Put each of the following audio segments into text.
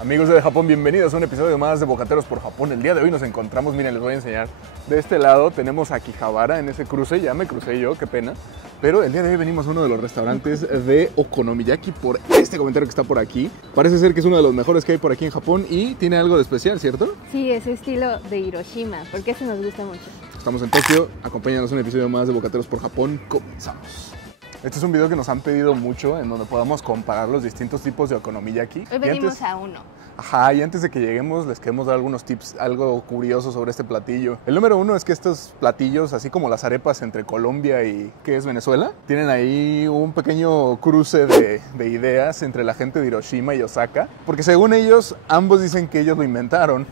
Amigos de Japón, bienvenidos a un episodio más de Bocateros por Japón. El día de hoy nos encontramos, miren, les voy a enseñar. De este lado tenemos a Akihabara en ese cruce, ya me crucé yo, qué pena. Pero el día de hoy venimos a uno de los restaurantes de Okonomiyaki por este comentario que está por aquí. Parece ser que es uno de los mejores que hay por aquí en Japón y tiene algo de especial, ¿cierto? Sí, es estilo de Hiroshima, porque eso nos gusta mucho. Estamos en Tokio, acompáñanos a un episodio más de Bocateros por Japón. Comenzamos. Este es un video que nos han pedido mucho, en donde podamos comparar los distintos tipos de Okonomiyaki. Hoy venimos a uno. Ajá, y antes de que lleguemos les queremos dar algunos tips, algo curioso sobre este platillo. El número uno es que estos platillos, así como las arepas entre Colombia y, ¿qué es Venezuela? Tienen ahí un pequeño cruce de ideas entre la gente de Hiroshima y Osaka. Porque según ellos, ambos dicen que ellos lo inventaron.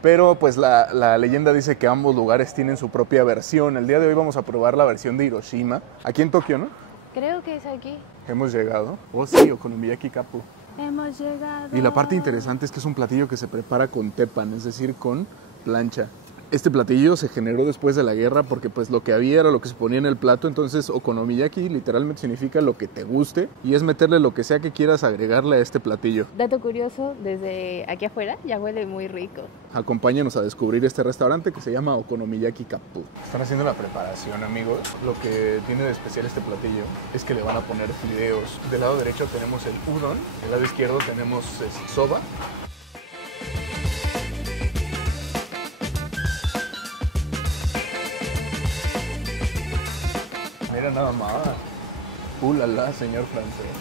Pero pues la leyenda dice que ambos lugares tienen su propia versión. El día de hoy vamos a probar la versión de Hiroshima, aquí en Tokio, ¿no? Creo que es aquí. Hemos llegado. Oh sí, Okonomiyaki Kapu. Hemos llegado. Y la parte interesante es que es un platillo que se prepara con teppan, es decir, con plancha. Este platillo se generó después de la guerra porque pues lo que había era lo que se ponía en el plato, entonces Okonomiyaki literalmente significa lo que te guste y es meterle lo que sea que quieras agregarle a este platillo. Dato curioso, desde aquí afuera ya huele muy rico. Acompáñanos a descubrir este restaurante que se llama Okonomiyaki Kapu. Están haciendo la preparación, amigos. Lo que tiene de especial este platillo es que le van a poner fideos. Del lado derecho tenemos el udon, del lado izquierdo tenemos soba. Mira nada más. La, señor francés.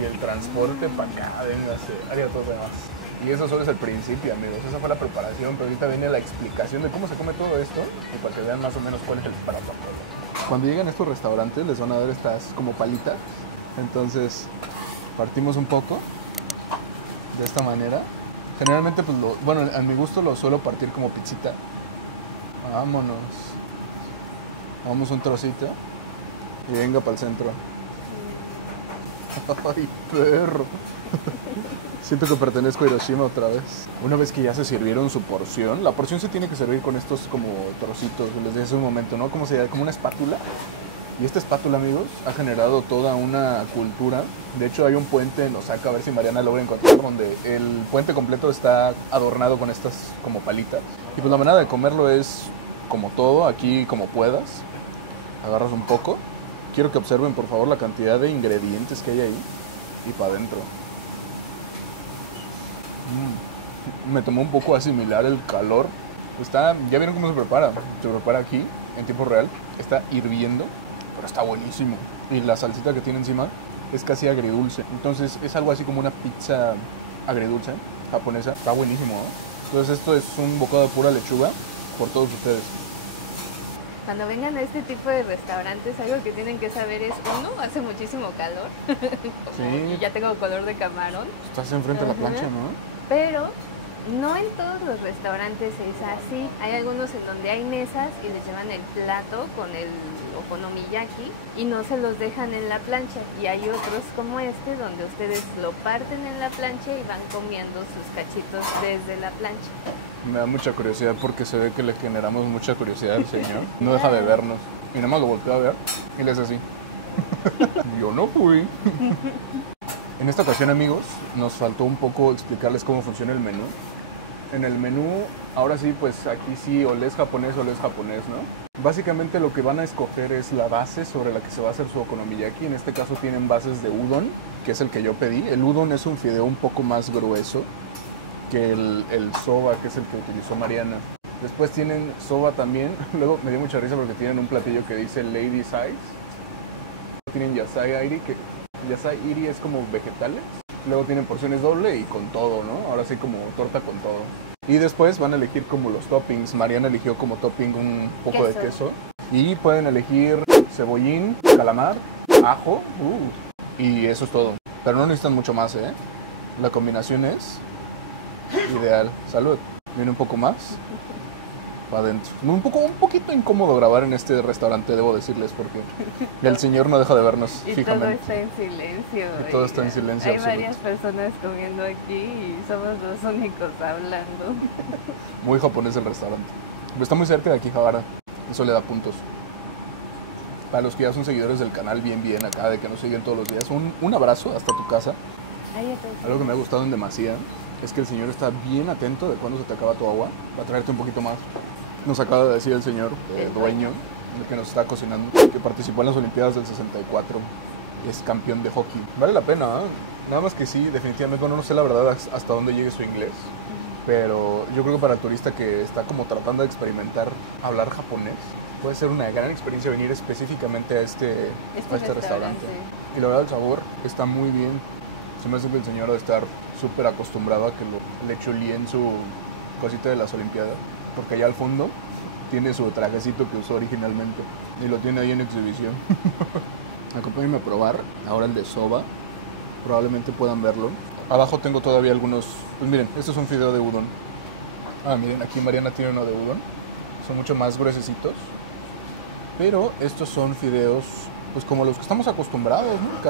Y el transporte para acá, véngase. Arigatou gozaimasu. Y eso solo es el principio, amigos. Esa fue la preparación, pero ahorita viene la explicación de cómo se come todo esto y para que vean más o menos cuál es el preparato. Cuando llegan a estos restaurantes les van a dar estas como palitas. Entonces partimos un poco de esta manera. Generalmente, pues, bueno, a mi gusto lo suelo partir como pizzita. Vámonos. Vamos un trocito. Y venga para el centro. ¡Ay, perro! Siento que pertenezco a Hiroshima otra vez. Una vez que ya se sirvieron su porción, la porción se tiene que servir con estos como trocitos, les dije hace un momento, ¿no? Como una espátula. Y esta espátula, amigos, ha generado toda una cultura. De hecho, hay un puente en Osaka, a ver si Mariana logra encontrar, donde el puente completo está adornado con estas como palitas. Y pues la manera de comerlo es como todo, aquí como puedas. Agarras un poco. Quiero que observen, por favor, la cantidad de ingredientes que hay ahí y para adentro. Me tomó un poco asimilar el calor. Ya vieron cómo se prepara. Se prepara aquí, en tiempo real. Está hirviendo, pero está buenísimo. Y la salsita que tiene encima es casi agridulce. Entonces es algo así como una pizza agridulce japonesa. Está buenísimo, ¿eh? Entonces esto es un bocado de pura lechuga por todos ustedes. Cuando vengan a este tipo de restaurantes, algo que tienen que saber es, uno, hace muchísimo calor. Sí. Y ya tengo color de camarón. Estás enfrente de la plancha, ¿no? Pero no en todos los restaurantes es así. Hay algunos en donde hay mesas y les llevan el plato con el okonomiyaki y no se los dejan en la plancha. Y hay otros como este donde ustedes lo parten en la plancha y van comiendo sus cachitos desde la plancha. Me da mucha curiosidad porque se ve que le generamos mucha curiosidad al señor. No deja de vernos. Y nada más lo volteó a ver y le hace así. Yo no fui. En esta ocasión, amigos, nos faltó un poco explicarles cómo funciona el menú. En el menú, ahora sí, pues aquí sí, o es japonés o es japonés, ¿no? Básicamente lo que van a escoger es la base sobre la que se va a hacer su okonomiyaki. En este caso tienen bases de udon, que es el que yo pedí. El udon es un fideo un poco más grueso que el soba, que es el que utilizó Mariana. Después tienen soba también. Luego me dio mucha risa porque tienen un platillo que dice Lady Size. Tienen yasai airi, que yasai iri es como vegetales. Luego tienen porciones doble y con todo, ¿no? Ahora sí como torta con todo. Y después van a elegir como los toppings. Mariana eligió como topping un poco de queso. Y pueden elegir cebollín, calamar, ajo. Y eso es todo. Pero no necesitan mucho más, ¿eh? La combinación es ideal. Salud. Viene un poco más para adentro. Un poquito incómodo grabar en este restaurante, debo decirles, porque el señor no deja de vernos fijamente. Y todo está en silencio. Y todo está en silencio Hay absoluto. varias personas comiendo aquí y somos los únicos hablando. Muy japonés el restaurante. Está muy cerca de Akihabara. Eso le da puntos. Para los que ya son seguidores del canal, bien acá, de que nos siguen todos los días. Un abrazo hasta tu casa. Algo que me ha gustado en demasía es que el señor está bien atento de cuándo se te acaba tu agua para traerte un poquito más. Nos acaba de decir el señor dueño, el que nos está cocinando, que participó en las Olimpiadas del 64, es campeón de hockey. Vale la pena, ¿eh? Nada más que sí, definitivamente, bueno, no sé la verdad hasta dónde llegue su inglés, pero yo creo que para el turista que está como tratando de experimentar hablar japonés, puede ser una gran experiencia venir específicamente a este restaurante. Y la verdad el sabor está muy bien. Se me hace que el señor debe estar súper acostumbrado a que le chulien su cosita de las Olimpiadas, porque allá al fondo tiene su trajecito que usó originalmente y lo tiene ahí en exhibición. Acompáñenme a probar ahora el de soba, probablemente puedan verlo. Abajo tengo todavía algunos, pues miren, este es un fideo de udon. Miren, aquí Mariana tiene uno de udon, son mucho más gruesecitos, pero estos son fideos pues como los que estamos acostumbrados, ¿no?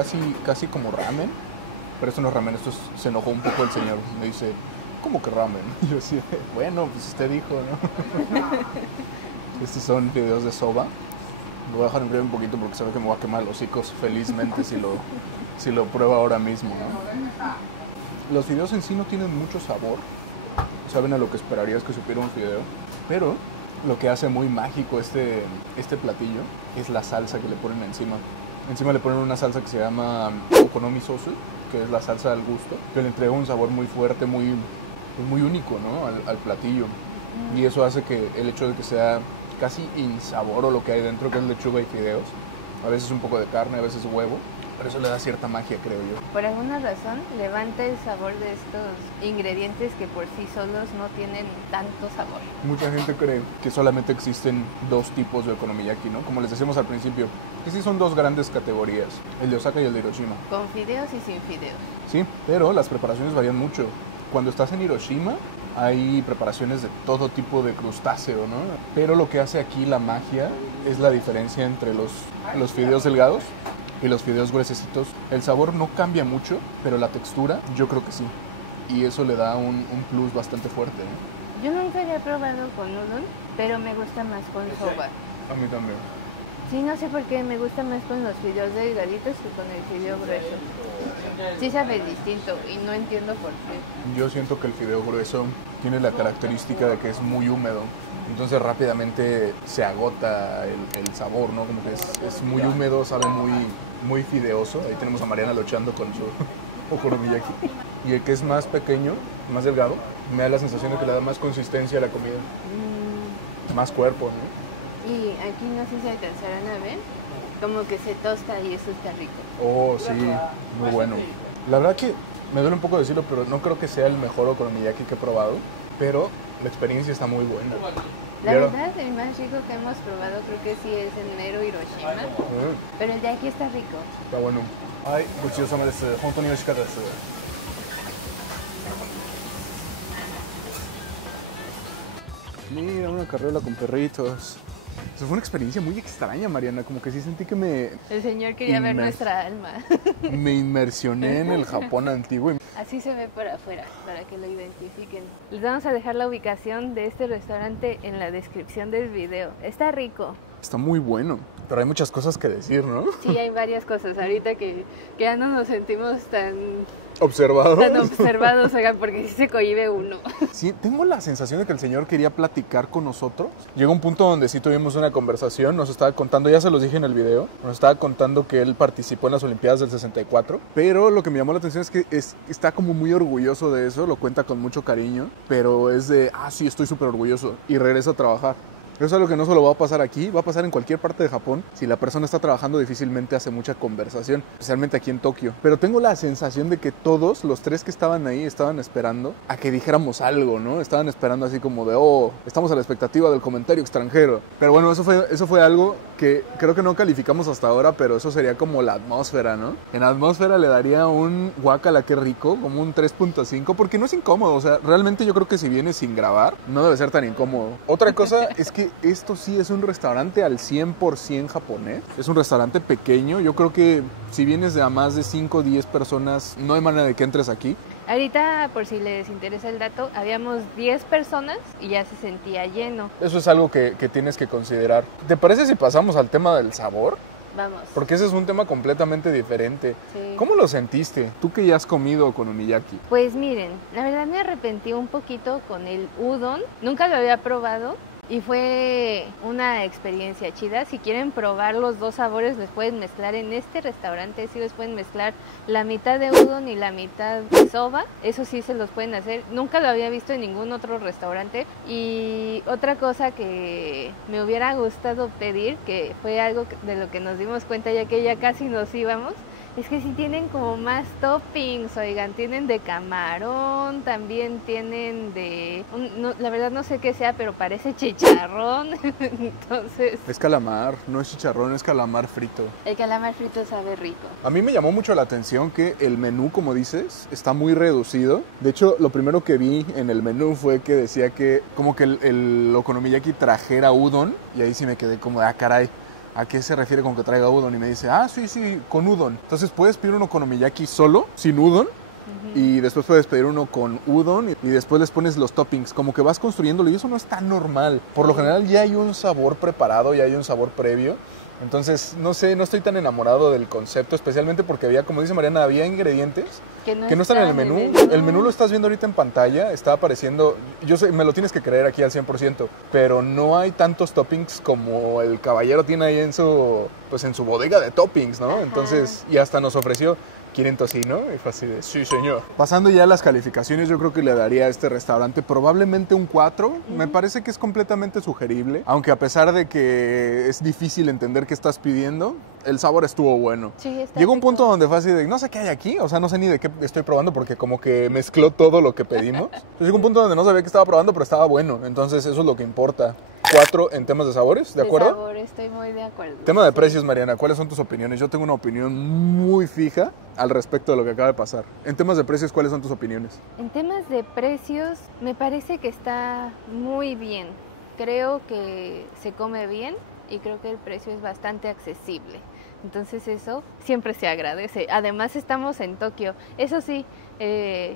Casi como ramen, pero esto no es ramen, se enojó un poco el señor, me dice, ¿cómo que ramen? Y yo decía, bueno, pues usted dijo, ¿no? Estos son fideos de soba. Lo voy a dejar enfriar un poquito porque sabe que me voy a quemar los hocicos felizmente si lo pruebo ahora mismo, ¿no? Los fideos en sí no tienen mucho sabor, saben a lo que esperarías que supiera un fideo, pero lo que hace muy mágico este platillo es la salsa que le ponen encima. Encima le ponen una salsa que se llama okonomi sosu, que es la salsa al gusto, que le entrega un sabor muy fuerte, muy único, ¿no? al platillo. Y eso hace que el hecho de que sea casi insaboro lo que hay dentro, que es lechuga y fideos, a veces un poco de carne, a veces huevo, pero eso le da cierta magia, creo yo. Por alguna razón levanta el sabor de estos ingredientes que por sí solos no tienen tanto sabor. Mucha gente cree que solamente existen dos tipos de okonomiyaki, ¿no? Como les decíamos al principio, que sí son dos grandes categorías, el de Osaka y el de Hiroshima. Con fideos y sin fideos. Sí, pero las preparaciones varían mucho. Cuando estás en Hiroshima hay preparaciones de todo tipo de crustáceo, ¿no? Pero lo que hace aquí la magia es la diferencia entre los fideos delgados y los fideos gruesecitos. El sabor no cambia mucho, pero la textura yo creo que sí. Y eso le da un plus bastante fuerte, ¿eh? Yo nunca había probado con udon, pero me gusta más con soba. A mí también. Sí, no sé por qué, me gusta más con los fideos delgaditos que con el fideo grueso. Sí sabe distinto y no entiendo por qué. Yo siento que el fideo grueso tiene la característica de que es muy húmedo. Entonces rápidamente se agota el sabor, ¿no? Como que es muy húmedo, sabe muy fideoso. Ahí tenemos a Mariana luchando con su okonomiyaki. Y el que es más pequeño, más delgado, me da la sensación de que le da más consistencia a la comida. Más cuerpo, ¿no? Y aquí no sé si alcanzarán a ver, como que se tosta y eso está rico. Oh, sí, muy bueno. La verdad que me duele un poco decirlo, pero no creo que sea el mejor okonomiyaki que he probado, pero la experiencia está muy buena. La verdad, el más rico que hemos probado creo que sí es el mero Hiroshima, pero el de aquí está rico. Está bueno. Ay, gochidosama desu. Hontou ni oishikata desu. Mira, una carriola con perritos. Eso fue una experiencia muy extraña, Mariana, como que sí sentí que El señor quería ver nuestra alma. Me inmersioné en el Japón antiguo. Así se ve por afuera, para que lo identifiquen. Les vamos a dejar la ubicación de este restaurante en la descripción del video. Está rico. Está muy bueno, pero hay muchas cosas que decir, ¿no? Sí, hay varias cosas. Ahorita que ya no nos sentimos tan observados, oigan, porque sí se cohíbe uno. Sí, tengo la sensación de que el señor quería platicar con nosotros. Llegó un punto donde sí tuvimos una conversación, nos estaba contando, ya se los dije en el video, nos estaba contando que él participó en las Olimpiadas del 64, pero lo que me llamó la atención es que está como muy orgulloso de eso, lo cuenta con mucho cariño, pero es de, sí, estoy súper orgulloso, y regresa a trabajar. Eso es algo que no solo va a pasar aquí, va a pasar en cualquier parte de Japón. Si la persona está trabajando, difícilmente hace mucha conversación, especialmente aquí en Tokio. Pero tengo la sensación de que todos, los tres que estaban ahí, estaban esperando a que dijéramos algo, ¿no? Estaban esperando así como de, estamos a la expectativa del comentario extranjero. Pero bueno, eso fue algo que creo que no calificamos hasta ahora, pero eso sería como la atmósfera, ¿no? En la atmósfera le daría un guácala, qué rico, como un 3.5, porque no es incómodo. O sea, realmente yo creo que si vienes sin grabar, no debe ser tan incómodo. Otra cosa es que esto sí es un restaurante al 100% japonés. Es un restaurante pequeño. Yo creo que si vienes de a más de 5 o 10 personas, no hay manera de que entres aquí. Ahorita, por si les interesa el dato, habíamos 10 personas y ya se sentía lleno. Eso es algo que tienes que considerar. ¿Te parece si pasamos al tema del sabor? Vamos. Porque ese es un tema completamente diferente. Sí. ¿Cómo lo sentiste? Tú que ya has comido okonomiyaki. Pues miren, la verdad me arrepentí un poquito con el udon. Nunca lo había probado. Y fue una experiencia chida. Si quieren probar los dos sabores, les pueden mezclar en este restaurante. Sí les pueden mezclar la mitad de udon y la mitad de soba. Eso sí se los pueden hacer. Nunca lo había visto en ningún otro restaurante. Y otra cosa que me hubiera gustado pedir, que fue algo de lo que nos dimos cuenta ya que ya casi nos íbamos, es que sí tienen como más toppings, oigan, tienen de camarón, también tienen de... la verdad no sé qué sea, pero parece chicharrón, entonces... Es calamar, no es chicharrón, es calamar frito. El calamar frito sabe rico. A mí me llamó mucho la atención que el menú, como dices, está muy reducido. De hecho, lo primero que vi en el menú fue que decía que como que el okonomiyaki trajera udon, y ahí sí me quedé como, caray. ¿A qué se refiere con que traiga udon? Y me dice, sí, con udon. Entonces puedes pedir un okonomiyaki solo, sin udon, y después puedes pedir uno con udon y después les pones los toppings. Como que vas construyéndolo y eso no es tan normal. Por lo general ya hay un sabor preparado, ya hay un sabor previo. Entonces, no sé, no estoy tan enamorado del concepto, especialmente porque había, como dice Mariana, había ingredientes que no están en el menú. El menú lo estás viendo ahorita en pantalla, está apareciendo, yo sé, me lo tienes que creer aquí al 100%, pero no hay tantos toppings como el caballero tiene ahí en su bodega de toppings, ¿no? Ajá. Entonces, y hasta nos ofreció, ¿quieren tocino? Y fue así de, sí, señor. Pasando ya a las calificaciones, yo creo que le daría a este restaurante probablemente un 4. Me parece que es completamente sugerible, aunque a pesar de que es difícil entender qué estás pidiendo, el sabor estuvo bueno. Sí, está Llegó un rico. punto donde fue así de, no sé qué hay aquí, o sea, no sé ni de qué estoy probando porque como que mezcló todo lo que pedimos. Entonces llegó un punto donde no sabía qué estaba probando, pero estaba bueno. Entonces eso es lo que importa. 4 en temas de sabores, ¿de acuerdo? De sabor, estoy muy de acuerdo. Tema de Sí. precios, Mariana, ¿cuáles son tus opiniones? Yo tengo una opinión muy fija al respecto de lo que acaba de pasar. En temas de precios, ¿cuáles son tus opiniones? En temas de precios, me parece que está muy bien. Creo que se come bien y creo que el precio es bastante accesible. Entonces eso siempre se agradece. Además estamos en Tokio. Eso sí,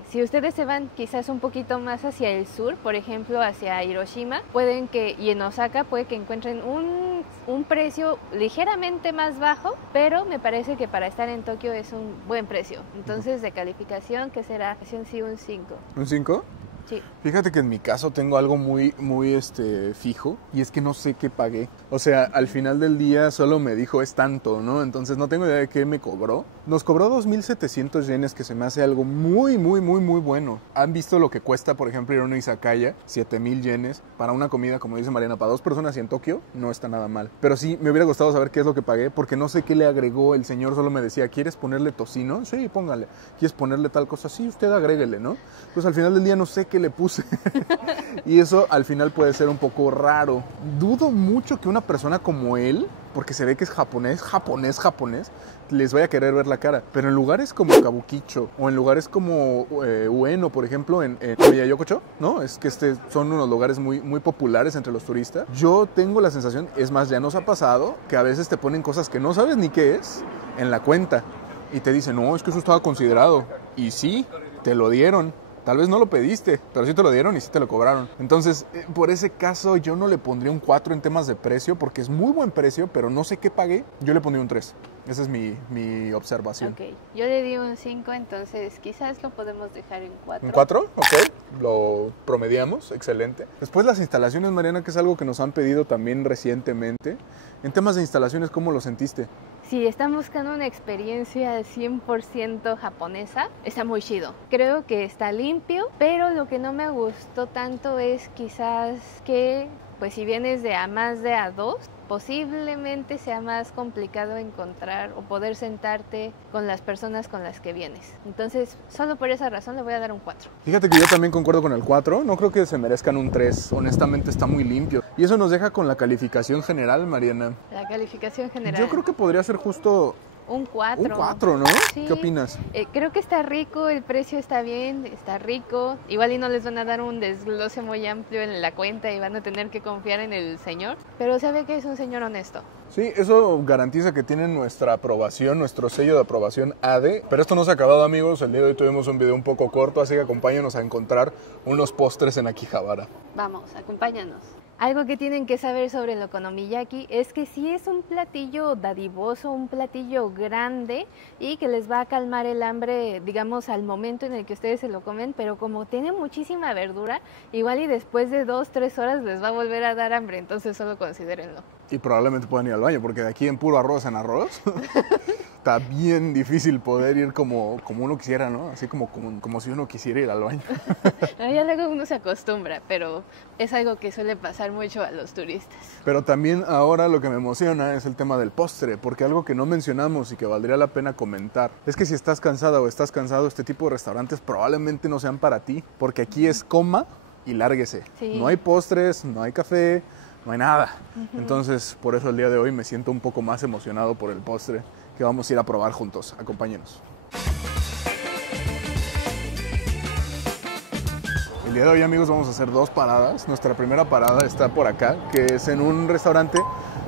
si ustedes se van quizás un poquito más hacia el sur, por ejemplo hacia Hiroshima, y en Osaka puede que encuentren un precio ligeramente más bajo, pero me parece que para estar en Tokio es un buen precio. Entonces de calificación, ¿qué será? Sí, un 5. ¿Un 5? Sí. Fíjate que en mi caso tengo algo muy fijo y es que no sé qué pagué. O sea, al final del día solo me dijo es tanto, ¿no? Entonces no tengo idea de qué me cobró. Nos cobró 2.700 yenes, que se me hace algo muy bueno. ¿Han visto lo que cuesta, por ejemplo, ir a una izakaya? 7.000 yenes para una comida, como dice Mariana, para 2 personas y en Tokio no está nada mal. Pero sí, me hubiera gustado saber qué es lo que pagué porque no sé qué le agregó. El señor solo me decía, ¿quieres ponerle tocino? Sí, póngale. ¿Quieres ponerle tal cosa? Sí, usted agréguele, ¿no? Pues al final del día no sé qué le puse. Y eso al final puede ser un poco raro. Dudo mucho que una persona como él, porque se ve que es japonés, les vaya a querer ver la cara. Pero en lugares como Kabukicho o en lugares como Ueno, por ejemplo, en Miyayokocho, ¿no? Es que son unos lugares muy populares entre los turistas. Yo tengo la sensación, es más, ya nos ha pasado, que a veces te ponen cosas que no sabes ni qué es en la cuenta. Y te dicen, no, es que eso estaba considerado. Y sí, te lo dieron. Tal vez no lo pediste, pero sí te lo dieron y sí te lo cobraron. Entonces, por ese caso, yo no le pondría un 4 en temas de precio, porque es muy buen precio, pero no sé qué pagué. Yo le pondría un 3. Esa es mi observación. Ok, yo le di un 5, entonces quizás lo podemos dejar en 4. ¿Un 4? Ok, lo promediamos, excelente. Después las instalaciones, Mariana, que es algo que nos han pedido también recientemente. En temas de instalaciones, ¿cómo lo sentiste? Si están buscando una experiencia 100% japonesa, está muy chido. Creo que está limpio, pero lo que no me gustó tanto es quizás que, pues si vienes de a más de a 2, posiblemente sea más complicado encontrar o poder sentarte con las personas con las que vienes. Entonces, solo por esa razón le voy a dar un 4. Fíjate que yo también concuerdo con el 4. No creo que se merezcan un 3. Honestamente está muy limpio. Y eso nos deja con la calificación general, Mariana. La calificación general. Yo creo que podría ser justo un 4. Un 4, ¿no? Sí. ¿Qué opinas? Creo que está rico, el precio está bien, está rico. Igual y no les van a dar un desglose muy amplio en la cuenta y van a tener que confiar en el señor. Pero sabe que es un señor honesto. Sí, eso garantiza que tienen nuestra aprobación, nuestro sello de aprobación AD. Pero esto no se ha acabado, amigos. El día de hoy tuvimos un video un poco corto, así que acompáñanos a encontrar unos postres en Akihabara. Vamos, acompáñanos. Algo que tienen que saber sobre el okonomiyaki es que sí es un platillo dadivoso, un platillo grande y que les va a calmar el hambre, digamos, al momento en el que ustedes se lo comen, pero como tiene muchísima verdura, igual y después de 2-3 horas les va a volver a dar hambre, entonces solo considérenlo. Y probablemente puedan ir al baño, porque de aquí en puro arroz en arroz está bien difícil poder ir como uno quisiera, ¿no? Así como si uno quisiera ir al baño. Ya luego uno se acostumbra, pero es algo que suele pasar mucho a los turistas. Pero también ahora lo que me emociona es el tema del postre, porque algo que no mencionamos y que valdría la pena comentar es que si estás cansada o estás cansado, este tipo de restaurantes probablemente no sean para ti, porque aquí es coma y lárguese. Sí. No hay postres, no hay café, no hay nada. Entonces, por eso el día de hoy me siento un poco más emocionado por el postre que vamos a ir a probar juntos. Acompáñenos. El día de hoy, amigos, vamos a hacer 2 paradas. Nuestra primera parada está por acá, que es en un restaurante.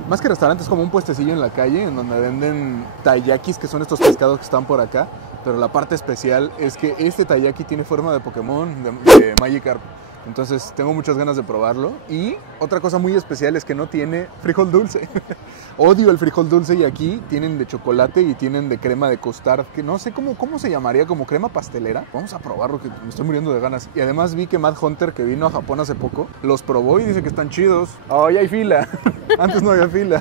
Más que restaurante, es como un puestecillo en la calle en donde venden taiyakis, que son estos pescados que están por acá. Pero la parte especial es que este taiyaki tiene forma de Pokémon, de Magikarp. Entonces tengo muchas ganas de probarlo. Y otra cosa muy especial es que no tiene frijol dulce. Odio el frijol dulce y aquí tienen de chocolate y tienen de crema de custard, que no sé cómo se llamaría, como crema pastelera. Vamos a probarlo, que me estoy muriendo de ganas. Y además vi que Mad Hunter, que vino a Japón hace poco, los probó y dice que están chidos. ¡Oh, ya hay fila! Antes no había fila.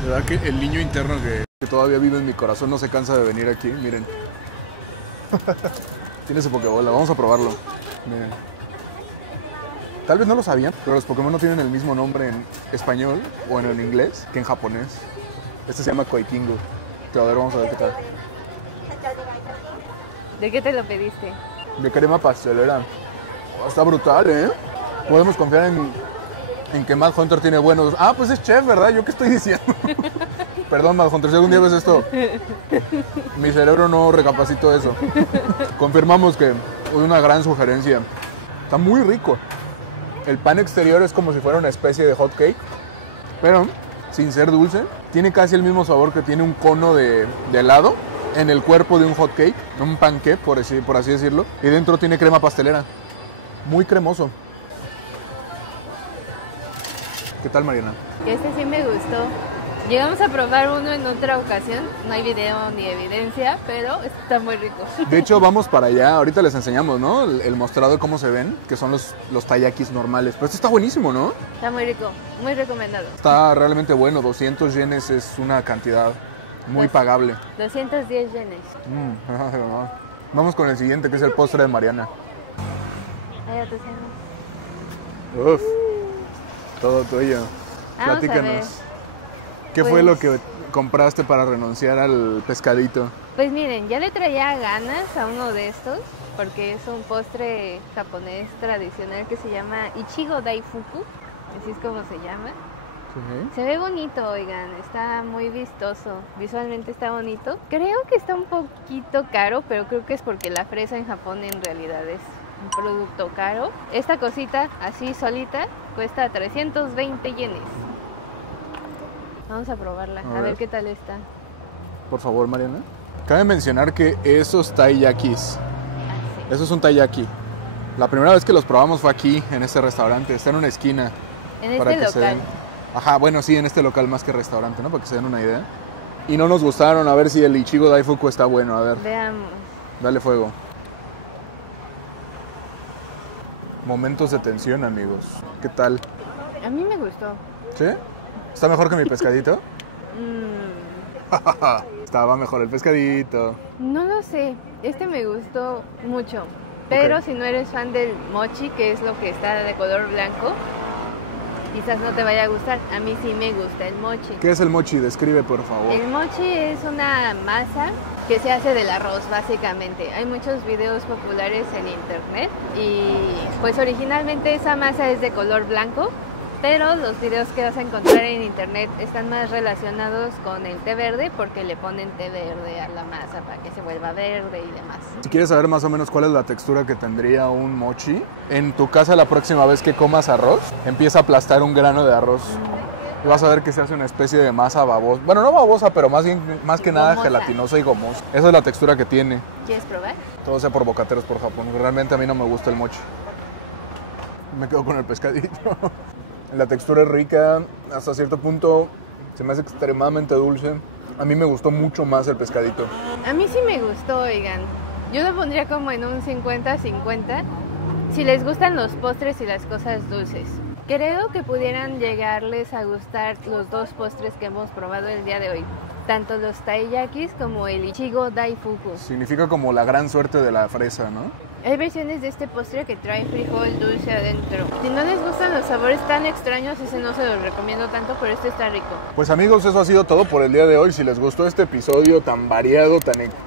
De verdad que el niño interno que todavía vive en mi corazón no se cansa de venir aquí, miren. Tiene su Pokébola, vamos a probarlo. Miren. Tal vez no lo sabían, pero los Pokémon no tienen el mismo nombre en español o en inglés que en japonés. Este se llama Koikingu. Que a ver, vamos a ver qué tal. ¿De qué te lo pediste? De crema pastelera. Oh, está brutal, ¿eh? Podemos confiar en que Mad Hunter tiene buenos... Ah, pues es chef, ¿verdad? ¿Yo qué estoy diciendo? Perdón, Mad Hunter, si algún día ves esto, mi cerebro no recapacitó eso. Confirmamos que es una gran sugerencia. Está muy rico. El pan exterior es como si fuera una especie de hot cake, pero sin ser dulce. Tiene casi el mismo sabor que tiene un cono de helado en el cuerpo de un hot cake, un panqué, por así decirlo. Y dentro tiene crema pastelera. Muy cremoso. ¿Qué tal, Mariana? Este sí me gustó. Llegamos a probar uno en otra ocasión, no hay video ni evidencia, pero está muy rico. De hecho, vamos para allá, ahorita les enseñamos, ¿no? El mostrado de cómo se ven, que son los taiyakis normales. Pero este está buenísimo, ¿no? Está muy rico, muy recomendado. Está realmente bueno, 200 yenes es una cantidad muy pagable. 210 yenes. Vamos con el siguiente, que es el postre de Mariana. Ahí te hacemos. Uf, todo tuyo. Vamos a ver. Platícanos. ¿Qué fue lo que compraste para renunciar al pescadito? Pues miren, ya le traía ganas a uno de estos, porque es un postre japonés tradicional que se llama Ichigo Daifuku, así es como se llama. Sí. Se ve bonito, oigan, está muy vistoso, visualmente está bonito. Creo que está un poquito caro, pero creo que es porque la fresa en Japón en realidad es un producto caro. Esta cosita, así solita, cuesta 320 yenes. Vamos a probarla, a ver qué tal está. Por favor, Mariana. Cabe mencionar que esos taiyakis, eso es un taiyaki. La primera vez que los probamos fue aquí, en este restaurante, está en una esquina. En este local. Ajá, bueno, sí, en este local más que restaurante, ¿no? Para que se den una idea. Y no nos gustaron, a ver si el Ichigo Daifuku está bueno, a ver. Veamos. Dale fuego. Momentos de tensión, amigos. ¿Qué tal? A mí me gustó. ¿Sí? ¿Está mejor que mi pescadito? Estaba mejor el pescadito. No lo sé, este me gustó mucho. Pero si no eres fan del mochi, que es lo que está de color blanco, quizás no te vaya a gustar. A mí sí me gusta el mochi. ¿Qué es el mochi? Describe, por favor. El mochi es una masa que se hace del arroz, básicamente. Hay muchos videos populares en internet y pues originalmente esa masa es de color blanco pero los videos que vas a encontrar en internet están más relacionados con el té verde porque le ponen té verde a la masa para que se vuelva verde y demás. Si quieres saber más o menos cuál es la textura que tendría un mochi, en tu casa la próxima vez que comas arroz, empieza a aplastar un grano de arroz. Y vas a ver que se hace una especie de masa babosa. Bueno, no babosa, pero más que nada Gomosa. gelatinosa y gomosa. Esa es la textura que tiene. ¿Quieres probar? Todo sea por Bocateros por Japón. Realmente a mí no me gusta el mochi. Me quedo con el pescadito. La textura es rica, hasta cierto punto se me hace extremadamente dulce. A mí me gustó mucho más el pescadito. A mí sí me gustó, oigan. Yo lo pondría como en un 50-50 si les gustan los postres y las cosas dulces. Creo que pudieran llegarles a gustar los dos postres que hemos probado el día de hoy. Tanto los taiyakis como el Ichigo Daifuku. Significa como la gran suerte de la fresa, ¿no? Hay versiones de este postre que trae frijol dulce adentro. Si no les gustan los sabores tan extraños, ese no se los recomiendo tanto, pero este está rico. Pues amigos, eso ha sido todo por el día de hoy. Si les gustó este episodio tan variado,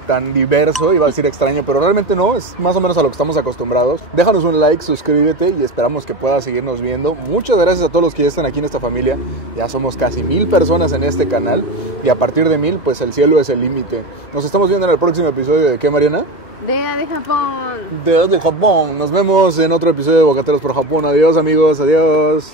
tan diverso, iba a decir extraño, pero realmente no, es más o menos a lo que estamos acostumbrados. Déjanos un like, suscríbete y esperamos que puedas seguirnos viendo. Muchas gracias a todos los que ya están aquí en esta familia. Ya somos casi 1000 personas en este canal y a partir de 1000, pues el cielo es el límite. Nos estamos viendo en el próximo episodio de ¿qué, Mariana? De Japón. De Japón. Nos vemos en otro episodio de Bocateros por Japón. Adiós amigos, adiós.